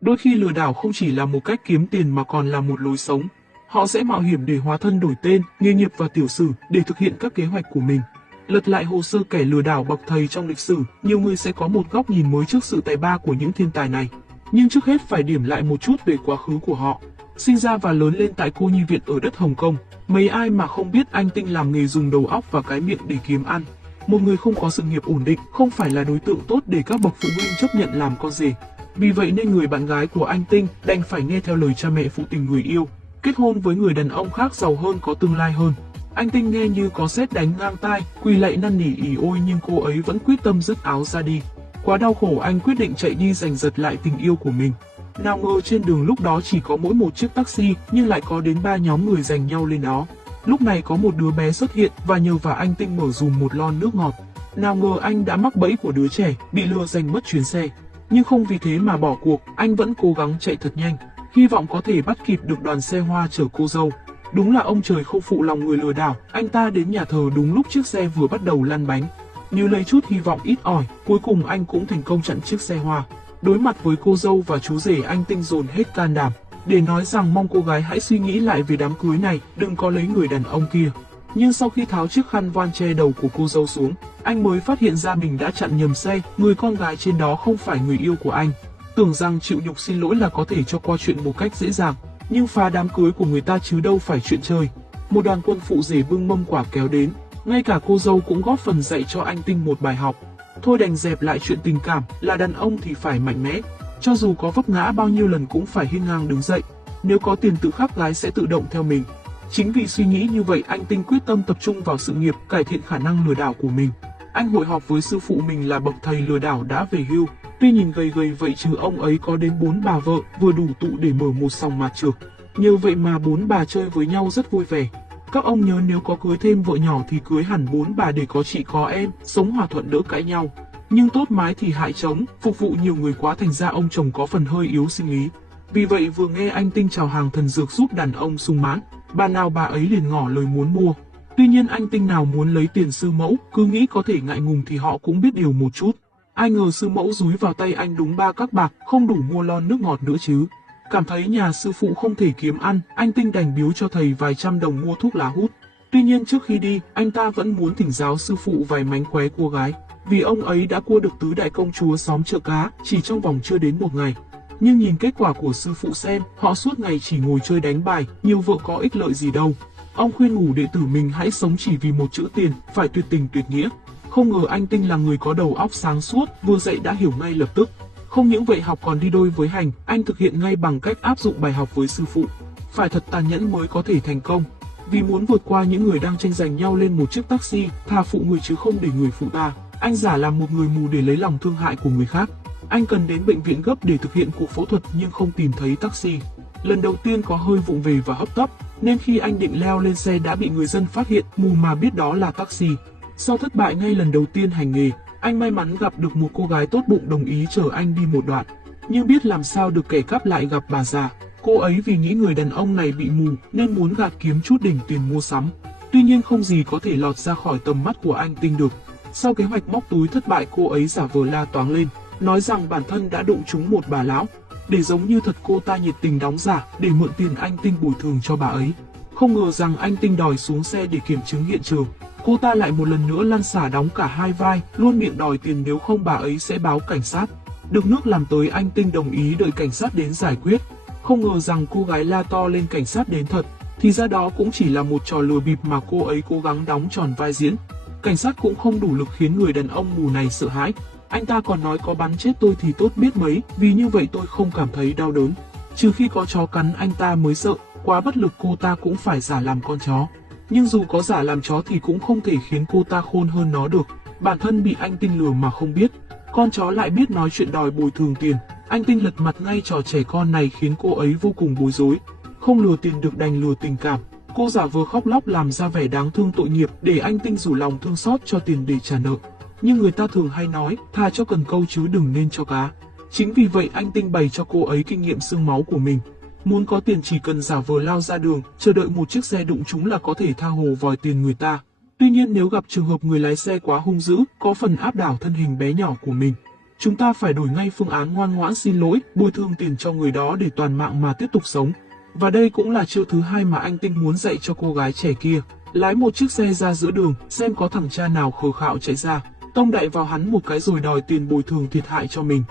Đôi khi lừa đảo không chỉ là một cách kiếm tiền mà còn là một lối sống. Họ sẽ mạo hiểm để hóa thân đổi tên, nghề nghiệp và tiểu sử để thực hiện các kế hoạch của mình. Lật lại hồ sơ kẻ lừa đảo bậc thầy trong lịch sử, nhiều người sẽ có một góc nhìn mới trước sự tài ba của những thiên tài này. Nhưng trước hết phải điểm lại một chút về quá khứ của họ. Sinh ra và lớn lên tại cô nhi viện ở đất Hồng Kông, mấy ai mà không biết anh Tinh làm nghề dùng đầu óc và cái miệng để kiếm ăn. Một người không có sự nghiệp ổn định không phải là đối tượng tốt để các bậc phụ huynh chấp nhận làm con rể. Vì vậy nên người bạn gái của anh Tinh đành phải nghe theo lời cha mẹ phụ tình người yêu, kết hôn với người đàn ông khác giàu hơn có tương lai hơn. Anh Tinh nghe như có sét đánh ngang tai, quỳ lạy năn nỉ ỉ ôi nhưng cô ấy vẫn quyết tâm dứt áo ra đi. Quá đau khổ anh quyết định chạy đi giành giật lại tình yêu của mình. Nào ngờ trên đường lúc đó chỉ có mỗi một chiếc taxi nhưng lại có đến 3 nhóm người giành nhau lên đó. Lúc này có một đứa bé xuất hiện và nhờ vả anh Tinh mở dùm một lon nước ngọt. Nào ngờ anh đã mắc bẫy của đứa trẻ, bị lừa giành mất chuyến xe. Nhưng không vì thế mà bỏ cuộc, anh vẫn cố gắng chạy thật nhanh, hy vọng có thể bắt kịp được đoàn xe hoa chở cô dâu. Đúng là ông trời không phụ lòng người lừa đảo, anh ta đến nhà thờ đúng lúc chiếc xe vừa bắt đầu lăn bánh. Như lấy chút hy vọng ít ỏi, cuối cùng anh cũng thành công chặn chiếc xe hoa. Đối mặt với cô dâu và chú rể, anh Tinh dồn hết can đảm để nói rằng mong cô gái hãy suy nghĩ lại về đám cưới này, đừng có lấy người đàn ông kia. Nhưng sau khi tháo chiếc khăn voan che đầu của cô dâu xuống, anh mới phát hiện ra mình đã chặn nhầm xe, người con gái trên đó không phải người yêu của anh. Tưởng rằng chịu nhục xin lỗi là có thể cho qua chuyện một cách dễ dàng, nhưng phá đám cưới của người ta chứ đâu phải chuyện chơi. Một đoàn quân phụ rể bưng mâm quả kéo đến, ngay cả cô dâu cũng góp phần dạy cho anh Tinh một bài học. Thôi đành dẹp lại chuyện tình cảm, là đàn ông thì phải mạnh mẽ, cho dù có vấp ngã bao nhiêu lần cũng phải hiên ngang đứng dậy. Nếu có tiền tự khắc lái sẽ tự động theo mình. Chính vì suy nghĩ như vậy anh Tinh quyết tâm tập trung vào sự nghiệp, cải thiện khả năng lừa đảo của mình. Anh hội họp với sư phụ mình là bậc thầy lừa đảo đã về hưu. Tuy nhìn gầy gầy vậy chứ ông ấy có đến 4 bà vợ, vừa đủ tụ để mở một sòng mạt trược. Nhờ vậy mà 4 bà chơi với nhau rất vui vẻ. Các ông nhớ nếu có cưới thêm vợ nhỏ thì cưới hẳn 4 bà để có chị có em, sống hòa thuận đỡ cãi nhau. Nhưng tốt mái thì hại trống, phục vụ nhiều người quá thành ra ông chồng có phần hơi yếu sinh lý. Vì vậy vừa nghe anh Tinh chào hàng thần dược giúp đàn ông sung mãn, bà nào bà ấy liền ngỏ lời muốn mua. Tuy nhiên anh Tinh nào muốn lấy tiền sư mẫu, cứ nghĩ có thể ngại ngùng thì họ cũng biết điều một chút. Ai ngờ sư mẫu dúi vào tay anh đúng 3 các bạc, không đủ mua lon nước ngọt nữa chứ. Cảm thấy nhà sư phụ không thể kiếm ăn, anh Tinh đành biếu cho thầy vài trăm đồng mua thuốc lá hút. Tuy nhiên trước khi đi, anh ta vẫn muốn thỉnh giáo sư phụ vài mánh khóe cua gái, vì ông ấy đã cua được tứ đại công chúa xóm chợ cá chỉ trong vòng chưa đến 1 ngày. Nhưng nhìn kết quả của sư phụ xem, họ suốt ngày chỉ ngồi chơi đánh bài, nhiều vợ có ích lợi gì đâu. Ông khuyên nhủ đệ tử mình hãy sống chỉ vì một chữ tiền, phải tuyệt tình tuyệt nghĩa. Không ngờ anh Tinh là người có đầu óc sáng suốt, vừa dạy đã hiểu ngay lập tức. Không những vậy học còn đi đôi với hành, anh thực hiện ngay bằng cách áp dụng bài học với sư phụ. Phải thật tàn nhẫn mới có thể thành công. Vì muốn vượt qua những người đang tranh giành nhau lên một chiếc taxi, thà phụ người chứ không để người phụ ta. Anh giả làm một người mù để lấy lòng thương hại của người khác. Anh cần đến bệnh viện gấp để thực hiện cuộc phẫu thuật nhưng không tìm thấy taxi. Lần đầu tiên có hơi vụng về và hấp tấp, nên khi anh định leo lên xe đã bị người dân phát hiện, mù mà biết đó là taxi. Sau thất bại ngay lần đầu tiên hành nghề, anh may mắn gặp được một cô gái tốt bụng đồng ý chở anh đi một đoạn. Nhưng biết làm sao được kẻ cắp lại gặp bà già. Cô ấy vì nghĩ người đàn ông này bị mù nên muốn gạt kiếm chút đỉnh tiền mua sắm. Tuy nhiên không gì có thể lọt ra khỏi tầm mắt của anh Tinh được. Sau kế hoạch móc túi thất bại, cô ấy giả vờ la toáng lên, nói rằng bản thân đã đụng trúng một bà lão. Để giống như thật cô ta nhiệt tình đóng giả để mượn tiền anh Tinh bồi thường cho bà ấy. Không ngờ rằng anh Tinh đòi xuống xe để kiểm chứng hiện trường. Cô ta lại một lần nữa lăn xả đóng cả hai vai, luôn miệng đòi tiền nếu không bà ấy sẽ báo cảnh sát. Được nước làm tới anh Tinh đồng ý đợi cảnh sát đến giải quyết. Không ngờ rằng cô gái la to lên cảnh sát đến thật, thì ra đó cũng chỉ là một trò lừa bịp mà cô ấy cố gắng đóng tròn vai diễn. Cảnh sát cũng không đủ lực khiến người đàn ông mù này sợ hãi. Anh ta còn nói có bắn chết tôi thì tốt biết mấy, vì như vậy tôi không cảm thấy đau đớn. Trừ khi có chó cắn anh ta mới sợ, quá bất lực cô ta cũng phải giả làm con chó. Nhưng dù có giả làm chó thì cũng không thể khiến cô ta khôn hơn nó được. Bản thân bị anh Tinh lừa mà không biết. Con chó lại biết nói chuyện đòi bồi thường tiền. Anh Tinh lật mặt ngay trò trẻ con này khiến cô ấy vô cùng bối rối. Không lừa tiền được đành lừa tình cảm. Cô giả vờ khóc lóc làm ra vẻ đáng thương tội nghiệp để anh Tinh rủ lòng thương xót cho tiền để trả nợ. Nhưng người ta thường hay nói, thà cho cần câu chứ đừng nên cho cá. Chính vì vậy anh Tinh bày cho cô ấy kinh nghiệm xương máu của mình. Muốn có tiền chỉ cần giả vờ lao ra đường, chờ đợi một chiếc xe đụng trúng là có thể tha hồ vòi tiền người ta. Tuy nhiên nếu gặp trường hợp người lái xe quá hung dữ, có phần áp đảo thân hình bé nhỏ của mình, Chúng ta phải đổi ngay phương án ngoan ngoãn xin lỗi, bồi thường tiền cho người đó để toàn mạng mà tiếp tục sống. Và đây cũng là chiêu thứ hai mà anh Tinh muốn dạy cho cô gái trẻ kia. Lái một chiếc xe ra giữa đường, xem có thằng cha nào khờ khạo chạy ra, tông đại vào hắn một cái rồi đòi tiền bồi thường thiệt hại cho mình.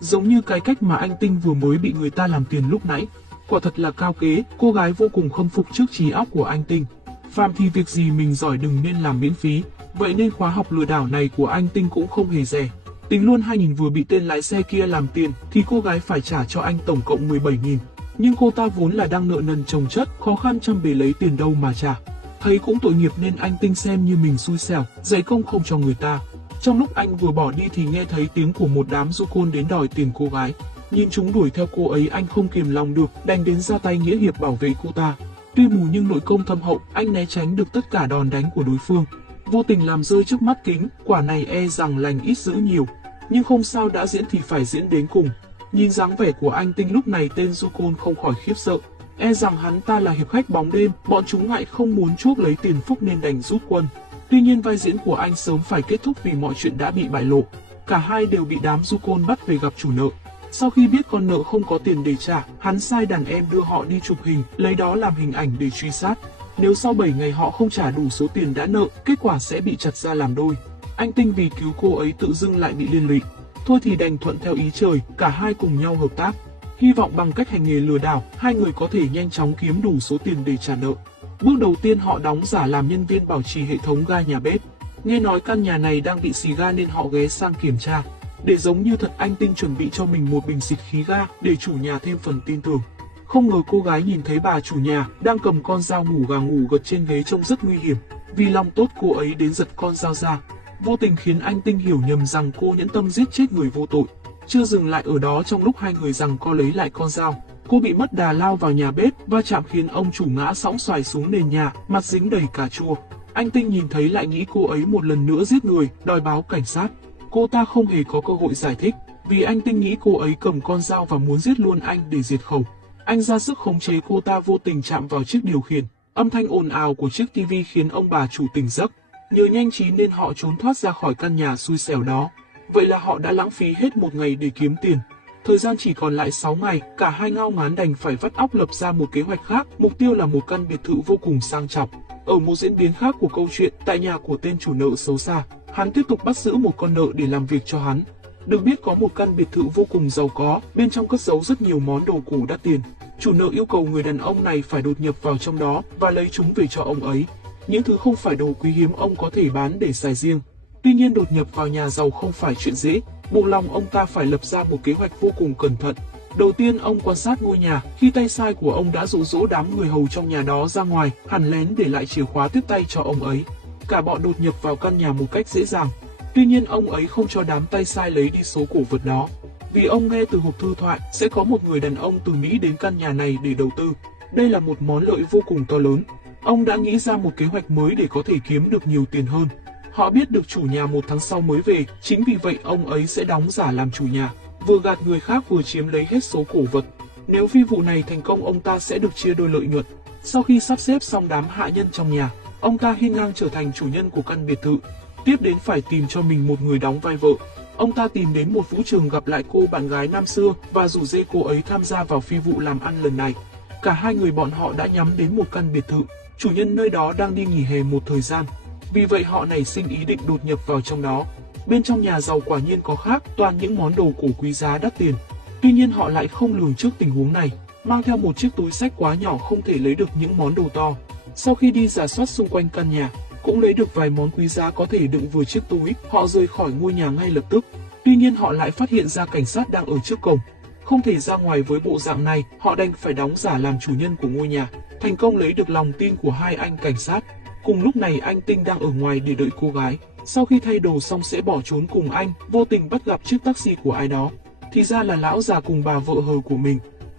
Giống như cái cách mà anh Tinh vừa mới bị người ta làm tiền lúc nãy. Quả thật là cao kế, cô gái vô cùng khâm phục trước trí óc của anh Tinh. Phàm thì việc gì mình giỏi đừng nên làm miễn phí, vậy nên khóa học lừa đảo này của anh Tinh cũng không hề rẻ. Tính luôn 2.000 vừa bị tên lái xe kia làm tiền thì cô gái phải trả cho anh tổng cộng 17.000. Nhưng cô ta vốn là đang nợ nần chồng chất, khó khăn chăm bề lấy tiền đâu mà trả. Thấy cũng tội nghiệp nên anh Tinh xem như mình xui xẻo, dày công không cho người ta. Trong lúc anh vừa bỏ đi thì nghe thấy tiếng của một đám du côn đến đòi tiền cô gái. Nhìn chúng đuổi theo cô ấy anh không kiềm lòng được, đành đến ra tay nghĩa hiệp bảo vệ cô ta. Tuy mù nhưng nội công thâm hậu, anh né tránh được tất cả đòn đánh của đối phương. Vô tình làm rơi trước mắt kính, quả này e rằng lành ít dữ nhiều. Nhưng không sao, đã diễn thì phải diễn đến cùng. Nhìn dáng vẻ của anh Tinh lúc này tên du côn không khỏi khiếp sợ. E rằng hắn ta là hiệp khách bóng đêm, bọn chúng ngại không muốn chuốc lấy tiền phúc nên đành rút quân. Tuy nhiên vai diễn của anh sớm phải kết thúc vì mọi chuyện đã bị bại lộ. Cả hai đều bị đám du côn bắt về gặp chủ nợ. Sau khi biết con nợ không có tiền để trả, hắn sai đàn em đưa họ đi chụp hình, lấy đó làm hình ảnh để truy sát. Nếu sau 7 ngày họ không trả đủ số tiền đã nợ, kết quả sẽ bị chặt ra làm đôi. Anh Tinh vì cứu cô ấy tự dưng lại bị liên lụy. Thôi thì đành thuận theo ý trời, cả hai cùng nhau hợp tác. Hy vọng bằng cách hành nghề lừa đảo, hai người có thể nhanh chóng kiếm đủ số tiền để trả nợ. Bước đầu tiên họ đóng giả làm nhân viên bảo trì hệ thống ga nhà bếp. Nghe nói căn nhà này đang bị xì ga nên họ ghé sang kiểm tra. Để giống như thật, anh Tinh chuẩn bị cho mình một bình xịt khí ga để chủ nhà thêm phần tin tưởng. Không ngờ cô gái nhìn thấy bà chủ nhà đang cầm con dao ngủ gà ngủ gật trên ghế trông rất nguy hiểm. Vì lòng tốt cô ấy đến giật con dao ra. Vô tình khiến anh Tinh hiểu nhầm rằng cô nhẫn tâm giết chết người vô tội. Chưa dừng lại ở đó, trong lúc hai người giằng co lấy lại con dao, cô bị mất đà lao vào nhà bếp, va chạm khiến ông chủ ngã sõng xoài xuống nền nhà, mặt dính đầy cà chua. Anh Tinh nhìn thấy lại nghĩ cô ấy một lần nữa giết người, đòi báo cảnh sát. Cô ta không hề có cơ hội giải thích, vì anh Tinh nghĩ cô ấy cầm con dao và muốn giết luôn anh để diệt khẩu. Anh ra sức khống chế cô ta, vô tình chạm vào chiếc điều khiển. Âm thanh ồn ào của chiếc tivi khiến ông bà chủ tỉnh giấc. Nhờ nhanh trí nên họ trốn thoát ra khỏi căn nhà xui xẻo đó. Vậy là họ đã lãng phí hết một ngày để kiếm tiền. Thời gian chỉ còn lại 6 ngày, cả hai ngao ngán đành phải vắt óc lập ra một kế hoạch khác, mục tiêu là một căn biệt thự vô cùng sang trọng. Ở một diễn biến khác của câu chuyện, tại nhà của tên chủ nợ xấu xa, hắn tiếp tục bắt giữ một con nợ để làm việc cho hắn. Được biết có một căn biệt thự vô cùng giàu có, bên trong cất giấu rất nhiều món đồ cổ đắt tiền. Chủ nợ yêu cầu người đàn ông này phải đột nhập vào trong đó và lấy chúng về cho ông ấy. Những thứ không phải đồ quý hiếm ông có thể bán để xài riêng. Tuy nhiên đột nhập vào nhà giàu không phải chuyện dễ, buộc lòng ông ta phải lập ra một kế hoạch vô cùng cẩn thận. Đầu tiên ông quan sát ngôi nhà, khi tay sai của ông đã dụ dỗ đám người hầu trong nhà đó ra ngoài, hằn lén để lại chìa khóa tiếp tay cho ông ấy. Cả bọn đột nhập vào căn nhà một cách dễ dàng. Tuy nhiên ông ấy không cho đám tay sai lấy đi số cổ vật đó. Vì ông nghe từ hộp thư thoại sẽ có một người đàn ông từ Mỹ đến căn nhà này để đầu tư. Đây là một món lợi vô cùng to lớn. Ông đã nghĩ ra một kế hoạch mới để có thể kiếm được nhiều tiền hơn. Họ biết được chủ nhà 1 tháng sau mới về, chính vì vậy ông ấy sẽ đóng giả làm chủ nhà, vừa gạt người khác vừa chiếm lấy hết số cổ vật. Nếu phi vụ này thành công, ông ta sẽ được chia đôi lợi nhuận. Sau khi sắp xếp xong đám hạ nhân trong nhà, ông ta hiên ngang trở thành chủ nhân của căn biệt thự. Tiếp đến phải tìm cho mình một người đóng vai vợ. Ông ta tìm đến một vũ trường gặp lại cô bạn gái năm xưa và rủ rê cô ấy tham gia vào phi vụ làm ăn lần này. Cả hai người bọn họ đã nhắm đến một căn biệt thự. Chủ nhân nơi đó đang đi nghỉ hè một thời gian. Vì vậy họ nảy sinh ý định đột nhập vào trong đó. Bên trong nhà giàu quả nhiên có khác, toàn những món đồ cổ quý giá đắt tiền. Tuy nhiên họ lại không lường trước tình huống này, mang theo một chiếc túi xách quá nhỏ không thể lấy được những món đồ to. Sau khi đi rà soát xung quanh căn nhà, cũng lấy được vài món quý giá có thể đựng vừa chiếc túi, họ rời khỏi ngôi nhà ngay lập tức. Tuy nhiên họ lại phát hiện ra cảnh sát đang ở trước cổng. Không thể ra ngoài với bộ dạng này, họ đành phải đóng giả làm chủ nhân của ngôi nhà, thành công lấy được lòng tin của hai anh cảnh sát. Cùng lúc này anh Tinh đang ở ngoài để đợi cô gái. Sau khi thay đồ xong sẽ bỏ trốn cùng anh, vô tình bắt gặp chiếc taxi của ai đó. Thì ra là lão già cùng bà vợ hờ của mình.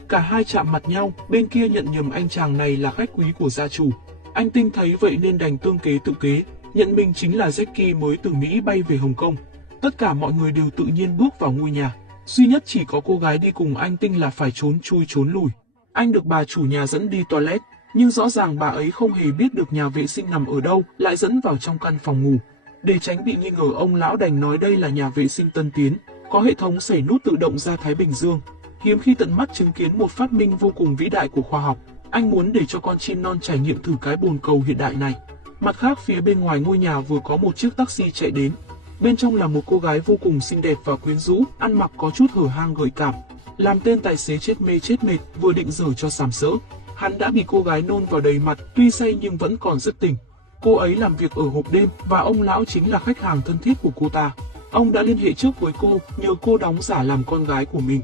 Cả hai chạm mặt nhau, bên kia nhận nhầm anh chàng này là khách quý của gia chủ. Anh Tinh thấy vậy nên đành tương kế tự kế, nhận mình chính là Jackie mới từ Mỹ bay về Hồng Kông. Tất cả mọi người đều tự nhiên bước vào ngôi nhà. Duy nhất chỉ có cô gái đi cùng anh Tinh là phải trốn chui trốn lùi. Anh được bà chủ nhà dẫn đi toilet, nhưng rõ ràng bà ấy không hề biết được nhà vệ sinh nằm ở đâu, lại dẫn vào trong căn phòng ngủ. Để tránh bị nghi ngờ, ông lão đành nói đây là nhà vệ sinh tân tiến. có hệ thống xẩy nút tự động ra Thái Bình Dương. Hiếm khi tận mắt chứng kiến một phát minh vô cùng vĩ đại của khoa học, anh muốn để cho con chim non trải nghiệm thử cái bồn cầu hiện đại này. Mặt khác, phía bên ngoài ngôi nhà vừa có một chiếc taxi chạy đến. Bên trong là một cô gái vô cùng xinh đẹp và quyến rũ, ăn mặc có chút hở hang gợi cảm. Làm tên tài xế chết mệt, vừa định giở cho sàm sỡ, hắn đã bị cô gái nôn vào đầy mặt, tuy say nhưng vẫn còn rất tỉnh. Cô ấy làm việc ở hộp đêm và ông lão chính là khách hàng thân thiết của cô ta. Ông đã liên hệ trước với cô, nhờ cô đóng giả làm con gái của mình.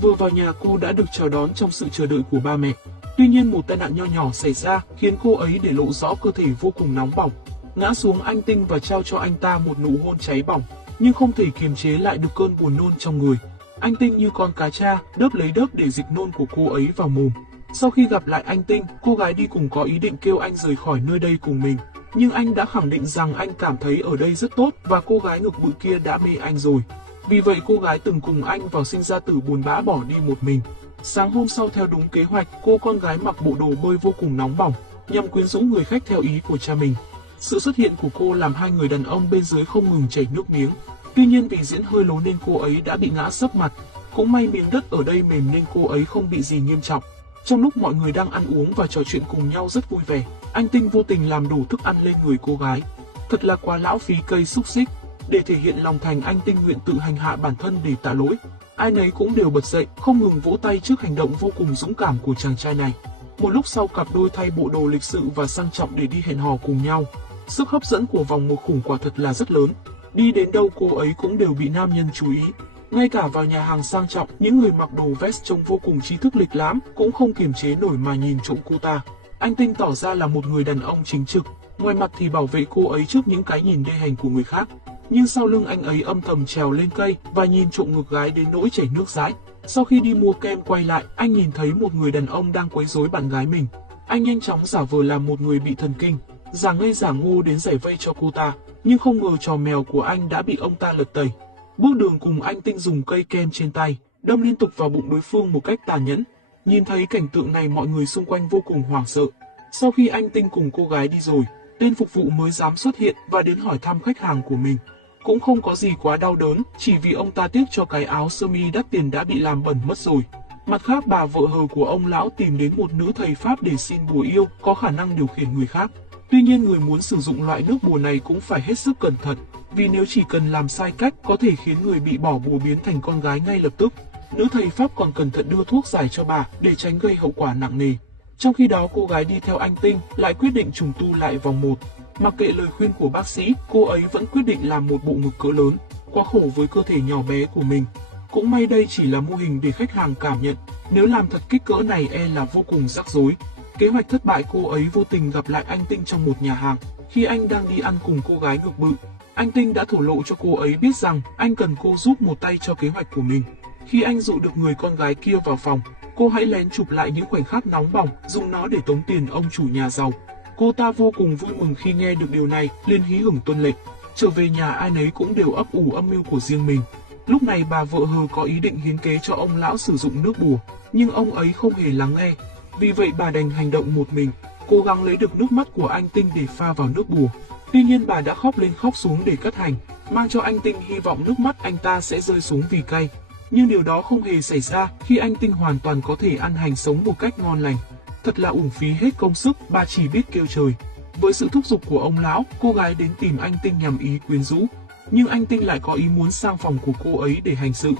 Vừa vào nhà, cô đã được chào đón trong sự chờ đợi của ba mẹ. Tuy nhiên một tai nạn nho nhỏ xảy ra khiến cô ấy để lộ rõ cơ thể vô cùng nóng bỏng. Ngã xuống anh Tinh và trao cho anh ta một nụ hôn cháy bỏng, nhưng không thể kiềm chế lại được cơn buồn nôn trong người. Anh Tinh như con cá tra, đớp lấy đớp để dịch nôn của cô ấy vào mồm. Sau khi gặp lại anh Tinh, cô gái đi cùng có ý định kêu anh rời khỏi nơi đây cùng mình. Nhưng anh đã khẳng định rằng anh cảm thấy ở đây rất tốt và cô gái ngực bự kia đã mê anh rồi. Vì vậy cô gái từng cùng anh vào sinh ra tử buồn bã bỏ đi một mình. Sáng hôm sau theo đúng kế hoạch, cô con gái mặc bộ đồ bơi vô cùng nóng bỏng, nhằm quyến rũ người khách theo ý của cha mình. Sự xuất hiện của cô làm hai người đàn ông bên dưới không ngừng chảy nước miếng. Tuy nhiên vì diễn hơi lố nên cô ấy đã bị ngã sấp mặt. Cũng may miếng đất ở đây mềm nên cô ấy không bị gì nghiêm trọng. Trong lúc mọi người đang ăn uống và trò chuyện cùng nhau rất vui vẻ, anh Tinh vô tình làm đổ thức ăn lên người cô gái. Thật là quá lãng phí cây xúc xích. Để thể hiện lòng thành, anh Tinh nguyện tự hành hạ bản thân để tạ lỗi. Ai nấy cũng đều bật dậy, không ngừng vỗ tay trước hành động vô cùng dũng cảm của chàng trai này. Một lúc sau, cặp đôi thay bộ đồ lịch sự và sang trọng để đi hẹn hò cùng nhau. Sức hấp dẫn của vòng một khủng quả thật là rất lớn. Đi đến đâu cô ấy cũng đều bị nam nhân chú ý. Ngay cả vào nhà hàng sang trọng, những người mặc đồ vest trông vô cùng trí thức lịch lãm cũng không kiềm chế nổi mà nhìn trộm cô ta. Anh Tinh tỏ ra là một người đàn ông chính trực, ngoài mặt thì bảo vệ cô ấy trước những cái nhìn đê hèn của người khác. Nhưng sau lưng anh ấy âm thầm trèo lên cây và nhìn trộm ngực gái đến nỗi chảy nước dãi. Sau khi đi mua kem quay lại, anh nhìn thấy một người đàn ông đang quấy rối bạn gái mình. Anh nhanh chóng giả vờ làm một người bị thần kinh, giả ngây giả ngu đến giải vây cho cô ta. Nhưng không ngờ trò mèo của anh đã bị ông ta lật tẩy. Bước đường cùng anh Tinh dùng cây kem trên tay, đâm liên tục vào bụng đối phương một cách tàn nhẫn. Nhìn thấy cảnh tượng này, mọi người xung quanh vô cùng hoảng sợ. Sau khi anh Tinh cùng cô gái đi rồi, tên phục vụ mới dám xuất hiện và đến hỏi thăm khách hàng của mình. Cũng không có gì quá đau đớn, chỉ vì ông ta tiếc cho cái áo sơ mi đắt tiền đã bị làm bẩn mất rồi. Mặt khác, bà vợ hờ của ông lão tìm đến một nữ thầy Pháp để xin bùa yêu, có khả năng điều khiển người khác. Tuy nhiên người muốn sử dụng loại nước bùa này cũng phải hết sức cẩn thận, vì nếu chỉ cần làm sai cách có thể khiến người bị bỏ bùa biến thành con gái ngay lập tức. Nữ thầy Pháp còn cẩn thận đưa thuốc giải cho bà để tránh gây hậu quả nặng nề. Trong khi đó, cô gái đi theo anh Tinh lại quyết định trùng tu lại vòng 1. Mặc kệ lời khuyên của bác sĩ, cô ấy vẫn quyết định làm một bộ ngực cỡ lớn, quá khổ với cơ thể nhỏ bé của mình. Cũng may đây chỉ là mô hình để khách hàng cảm nhận, nếu làm thật kích cỡ này e là vô cùng rắc rối. Kế hoạch thất bại, cô ấy vô tình gặp lại anh Tinh trong một nhà hàng. Khi anh đang đi ăn cùng cô gái ngực bự, anh Tinh đã thổ lộ cho cô ấy biết rằng anh cần cô giúp một tay cho kế hoạch của mình. Khi anh dụ được người con gái kia vào phòng, cô hãy lén chụp lại những khoảnh khắc nóng bỏng, dùng nó để tống tiền ông chủ nhà giàu. Cô ta vô cùng vui mừng khi nghe được điều này, liền hí hửng tuân lệnh. Trở về nhà, ai nấy cũng đều ấp ủ âm mưu của riêng mình. Lúc này bà vợ hờ có ý định hiến kế cho ông lão sử dụng nước bùa, nhưng ông ấy không hề lắng nghe. Vì vậy bà đành hành động một mình, cố gắng lấy được nước mắt của anh Tinh để pha vào nước bùa. Tuy nhiên bà đã khóc lên khóc xuống để cất hành, mang cho anh Tinh hy vọng nước mắt anh ta sẽ rơi xuống vì cay. Nhưng điều đó không hề xảy ra khi anh Tinh hoàn toàn có thể ăn hành sống một cách ngon lành. Thật là uổng phí hết công sức, bà chỉ biết kêu trời. Với sự thúc giục của ông lão, cô gái đến tìm anh Tinh nhằm ý quyến rũ. Nhưng anh Tinh lại có ý muốn sang phòng của cô ấy để hành sự.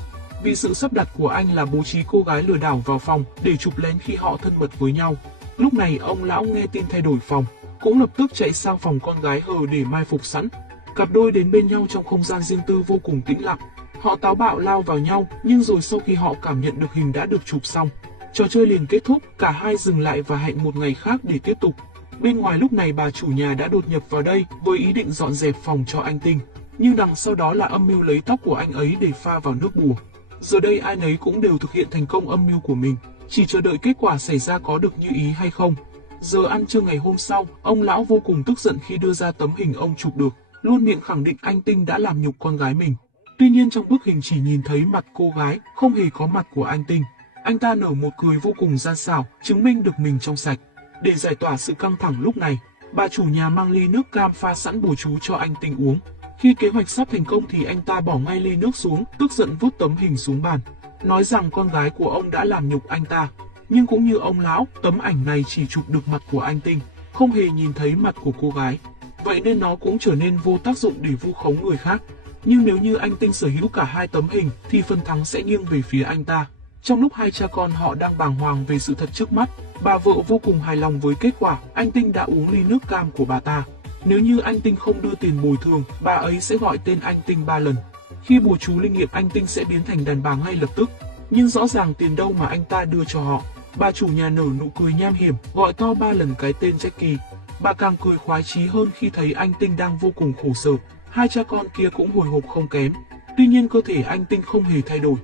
Vì sự sắp đặt của anh là bố trí cô gái lừa đảo vào phòng để chụp lén khi họ thân mật với nhau. Lúc này ông lão nghe tin thay đổi phòng, cũng lập tức chạy sang phòng con gái hờ để mai phục sẵn. Cặp đôi đến bên nhau trong không gian riêng tư vô cùng tĩnh lặng. Họ táo bạo lao vào nhau, nhưng rồi sau khi họ cảm nhận được hình đã được chụp xong, trò chơi liền kết thúc, cả hai dừng lại và hẹn một ngày khác để tiếp tục. Bên ngoài lúc này bà chủ nhà đã đột nhập vào đây với ý định dọn dẹp phòng cho anh Tinh, nhưng đằng sau đó là âm mưu lấy tóc của anh ấy để pha vào nước bùa. Giờ đây ai nấy cũng đều thực hiện thành công âm mưu của mình, chỉ chờ đợi kết quả xảy ra có được như ý hay không. Giờ ăn trưa ngày hôm sau, ông lão vô cùng tức giận khi đưa ra tấm hình ông chụp được, luôn miệng khẳng định anh Tinh đã làm nhục con gái mình. Tuy nhiên trong bức hình chỉ nhìn thấy mặt cô gái, không hề có mặt của anh Tinh. Anh ta nở một cười vô cùng gian xảo, chứng minh được mình trong sạch. Để giải tỏa sự căng thẳng lúc này, bà chủ nhà mang ly nước cam pha sẵn bùa chú cho anh Tinh uống. Khi kế hoạch sắp thành công thì anh ta bỏ ngay ly nước xuống, tức giận vứt tấm hình xuống bàn, nói rằng con gái của ông đã làm nhục anh ta. Nhưng cũng như ông lão, tấm ảnh này chỉ chụp được mặt của anh Tinh, không hề nhìn thấy mặt của cô gái. Vậy nên nó cũng trở nên vô tác dụng để vu khống người khác. Nhưng nếu như anh Tinh sở hữu cả hai tấm hình thì phần thắng sẽ nghiêng về phía anh ta. Trong lúc hai cha con họ đang bàng hoàng về sự thật trước mắt, bà vợ vô cùng hài lòng với kết quả. Anh Tinh đã uống ly nước cam của bà ta. Nếu như anh Tinh không đưa tiền bồi thường, bà ấy sẽ gọi tên anh Tinh 3 lần. Khi bùa chú linh nghiệm, anh Tinh sẽ biến thành đàn bà ngay lập tức. Nhưng rõ ràng tiền đâu mà anh ta đưa cho họ. Bà chủ nhà nở nụ cười nham hiểm, gọi to 3 lần cái tên Jackie. Bà càng cười khoái chí hơn khi thấy anh Tinh đang vô cùng khổ sở. Hai cha con kia cũng hồi hộp không kém. Tuy nhiên cơ thể anh Tinh không hề thay đổi.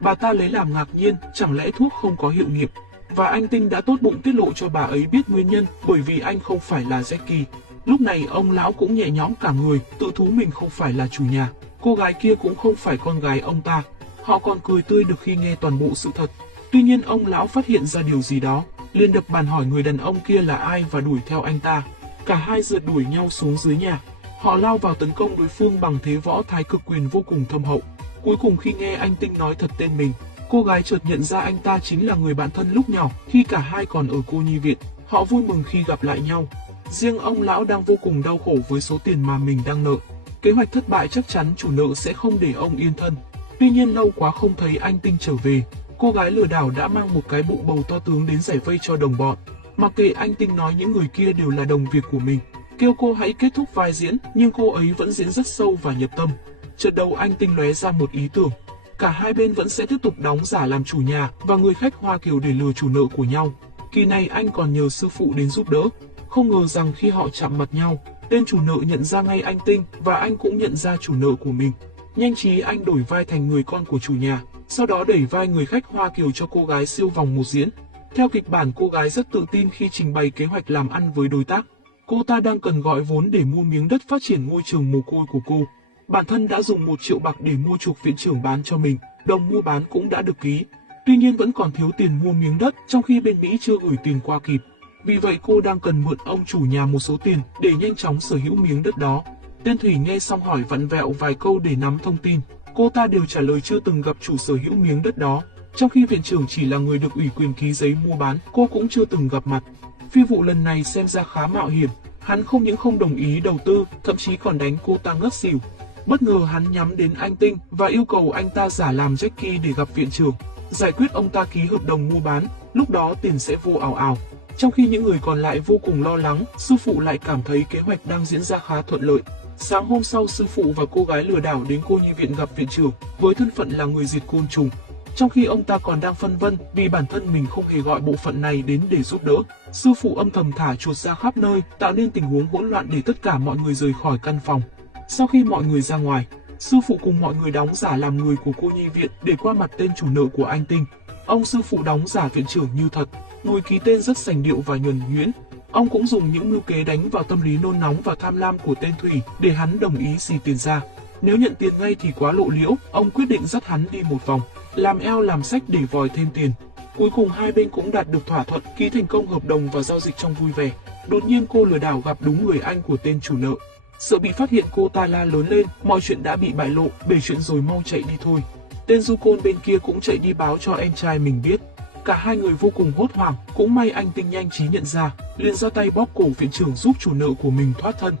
Bà ta lấy làm ngạc nhiên, chẳng lẽ thuốc không có hiệu nghiệm. Và anh Tinh đã tốt bụng tiết lộ cho bà ấy biết nguyên nhân, bởi vì anh không phải là Jackie. Lúc này ông lão cũng nhẹ nhõm cả người, tự thú mình không phải là chủ nhà. Cô gái kia cũng không phải con gái ông ta. Họ còn cười tươi được khi nghe toàn bộ sự thật. Tuy nhiên ông lão phát hiện ra điều gì đó, liền đập bàn hỏi người đàn ông kia là ai và đuổi theo anh ta. Cả hai rượt đuổi nhau xuống dưới nhà. Họ lao vào tấn công đối phương bằng thế võ thái cực quyền vô cùng thâm hậu. Cuối cùng khi nghe anh Tinh nói thật tên mình, cô gái chợt nhận ra anh ta chính là người bạn thân lúc nhỏ khi cả hai còn ở cô nhi viện. Họ vui mừng khi gặp lại nhau. Riêng ông lão đang vô cùng đau khổ với số tiền mà mình đang nợ. Kế hoạch thất bại, chắc chắn chủ nợ sẽ không để ông yên thân. Tuy nhiên lâu quá không thấy anh Tinh trở về, cô gái lừa đảo đã mang một cái bụng bầu to tướng đến giải vây cho đồng bọn. Mặc kệ anh Tinh nói những người kia đều là đồng việc của mình, kêu cô hãy kết thúc vai diễn, nhưng cô ấy vẫn diễn rất sâu và nhập tâm. Chợt đầu anh Tinh lóe ra một ý tưởng. Cả hai bên vẫn sẽ tiếp tục đóng giả làm chủ nhà và người khách Hoa Kiều để lừa chủ nợ của nhau. Kỳ này anh còn nhờ sư phụ đến giúp đỡ. Không ngờ rằng khi họ chạm mặt nhau, tên chủ nợ nhận ra ngay anh Tinh và anh cũng nhận ra chủ nợ của mình. Nhanh trí anh đổi vai thành người con của chủ nhà, sau đó đẩy vai người khách Hoa Kiều cho cô gái siêu vòng một diễn. Theo kịch bản, cô gái rất tự tin khi trình bày kế hoạch làm ăn với đối tác. Cô ta đang cần gọi vốn để mua miếng đất phát triển ngôi trường mồ côi của cô. Bản thân đã dùng 1 triệu bạc để mua chuộc viện trưởng bán cho mình, đồng mua bán cũng đã được ký. Tuy nhiên vẫn còn thiếu tiền mua miếng đất, trong khi bên Mỹ chưa gửi tiền qua kịp. Vì vậy cô đang cần mượn ông chủ nhà một số tiền để nhanh chóng sở hữu miếng đất đó. Tên Thủy nghe xong hỏi vặn vẹo vài câu để nắm thông tin. Cô ta đều trả lời chưa từng gặp chủ sở hữu miếng đất đó. Trong khi viện trưởng chỉ là người được ủy quyền ký giấy mua bán, cô cũng chưa từng gặp mặt. Phi vụ lần này xem ra khá mạo hiểm. Hắn không những không đồng ý đầu tư, thậm chí còn đánh cô ta ngất xỉu. Bất ngờ hắn nhắm đến anh Tinh và yêu cầu anh ta giả làm Jackie để gặp viện trưởng, giải quyết ông ta ký hợp đồng mua bán, lúc đó tiền sẽ vô ào ào. Trong khi những người còn lại vô cùng lo lắng, sư phụ lại cảm thấy kế hoạch đang diễn ra khá thuận lợi. Sáng hôm sau, sư phụ và cô gái lừa đảo đến cô nhi viện gặp viện trưởng với thân phận là người diệt côn trùng. Trong khi ông ta còn đang phân vân vì bản thân mình không hề gọi bộ phận này đến để giúp đỡ, sư phụ âm thầm thả chuột ra khắp nơi, tạo nên tình huống hỗn loạn để tất cả mọi người rời khỏi căn phòng. Sau khi mọi người ra ngoài, sư phụ cùng mọi người đóng giả làm người của cô nhi viện để qua mặt tên chủ nợ của anh Tinh. Ông sư phụ đóng giả viện trưởng như thật, ngồi ký tên rất sành điệu và nhuần nhuyễn. Ông cũng dùng những mưu kế đánh vào tâm lý nôn nóng và tham lam của tên Thủy để hắn đồng ý xì tiền ra. Nếu nhận tiền ngay thì quá lộ liễu, ông quyết định dắt hắn đi một vòng, làm eo làm sách để vòi thêm tiền. Cuối cùng hai bên cũng đạt được thỏa thuận, ký thành công hợp đồng và giao dịch trong vui vẻ. Đột nhiên cô lừa đảo gặp đúng người anh của tên chủ nợ. Sợ bị phát hiện, cô ta la lớn lên, mọi chuyện đã bị bại lộ, bể chuyện rồi, mau chạy đi thôi. Tên du côn bên kia cũng chạy đi báo cho em trai mình biết. Cả hai người vô cùng hốt hoảng, cũng may anh Tinh nhanh trí nhận ra, liền ra tay bóp cổ viện trưởng giúp chủ nợ của mình thoát thân.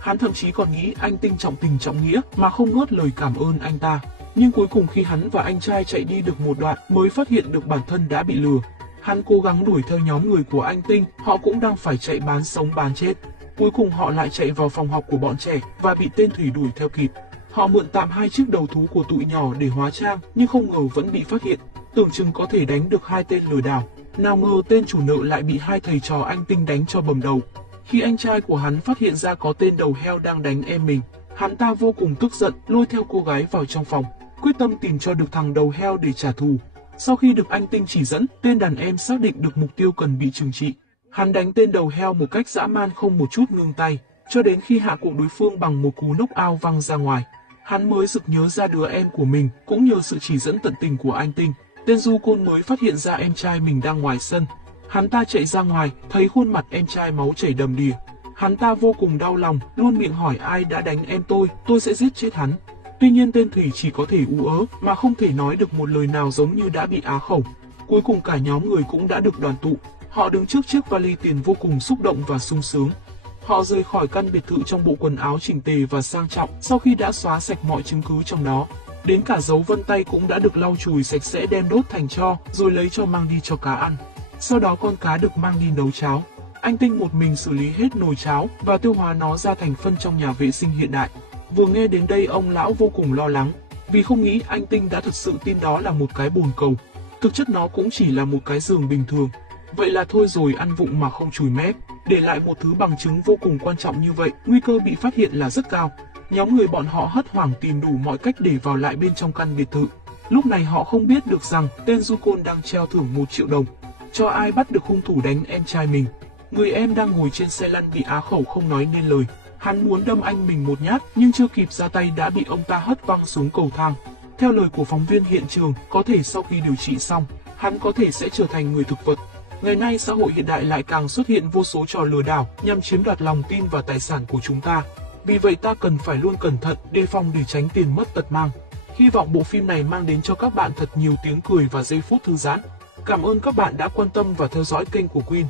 Hắn thậm chí còn nghĩ anh Tinh trọng tình trọng nghĩa mà không ngớt lời cảm ơn anh ta. Nhưng cuối cùng khi hắn và anh trai chạy đi được một đoạn mới phát hiện được bản thân đã bị lừa. Hắn cố gắng đuổi theo nhóm người của anh Tinh, họ cũng đang phải chạy bán sống bán chết. Cuối cùng họ lại chạy vào phòng học của bọn trẻ và bị tên Thủy đuổi theo kịp. Họ mượn tạm 2 chiếc đầu thú của tụi nhỏ để hóa trang, nhưng không ngờ vẫn bị phát hiện. Tưởng chừng có thể đánh được 2 tên lừa đảo, nào ngờ tên chủ nợ lại bị 2 thầy trò anh Tinh đánh cho bầm đầu. Khi anh trai của hắn phát hiện ra có tên đầu heo đang đánh em mình, hắn ta vô cùng tức giận, lôi theo cô gái vào trong phòng, quyết tâm tìm cho được thằng đầu heo để trả thù. Sau khi được anh Tinh chỉ dẫn, tên đàn em xác định được mục tiêu cần bị trừng trị. Hắn đánh tên đầu heo một cách dã man không một chút ngưng tay, cho đến khi hạ gục đối phương bằng một cú knock-out văng ra ngoài. Hắn mới sực nhớ ra đứa em của mình, cũng nhờ sự chỉ dẫn tận tình của anh Tinh, tên du côn mới phát hiện ra em trai mình đang ngoài sân. Hắn ta chạy ra ngoài, thấy khuôn mặt em trai máu chảy đầm đìa. Hắn ta vô cùng đau lòng, luôn miệng hỏi ai đã đánh em tôi sẽ giết chết hắn. Tuy nhiên tên Thủy chỉ có thể ú ớ mà không thể nói được một lời nào, giống như đã bị á khẩu. Cuối cùng cả nhóm người cũng đã được đoàn tụ. Họ đứng trước chiếc vali tiền vô cùng xúc động và sung sướng. Họ rời khỏi căn biệt thự trong bộ quần áo chỉnh tề và sang trọng sau khi đã xóa sạch mọi chứng cứ trong đó. Đến cả dấu vân tay cũng đã được lau chùi sạch sẽ, đem đốt thành tro rồi lấy cho mang đi cho cá ăn. Sau đó con cá được mang đi nấu cháo. Anh Tinh một mình xử lý hết nồi cháo và tiêu hóa nó ra thành phân trong nhà vệ sinh hiện đại. Vừa nghe đến đây ông lão vô cùng lo lắng, vì không nghĩ anh Tinh đã thật sự tin đó là một cái bồn cầu. Thực chất nó cũng chỉ là một cái giường bình thường. Vậy là thôi rồi, ăn vụng mà không chùi mép. Để lại một thứ bằng chứng vô cùng quan trọng như vậy, nguy cơ bị phát hiện là rất cao. Nhóm người bọn họ hốt hoảng tìm đủ mọi cách để vào lại bên trong căn biệt thự. Lúc này họ không biết được rằng tên Du Côn đang treo thưởng 1 triệu đồng cho ai bắt được hung thủ đánh em trai mình. Người em đang ngồi trên xe lăn bị á khẩu không nói nên lời. Hắn muốn đâm anh mình một nhát nhưng chưa kịp ra tay đã bị ông ta hất văng xuống cầu thang. Theo lời của phóng viên hiện trường, có thể sau khi điều trị xong, hắn có thể sẽ trở thành người thực vật. Ngày nay xã hội hiện đại lại càng xuất hiện vô số trò lừa đảo nhằm chiếm đoạt lòng tin và tài sản của chúng ta. Vì vậy ta cần phải luôn cẩn thận, đề phòng để tránh tiền mất tật mang. Hy vọng bộ phim này mang đến cho các bạn thật nhiều tiếng cười và giây phút thư giãn. Cảm ơn các bạn đã quan tâm và theo dõi kênh của Queen.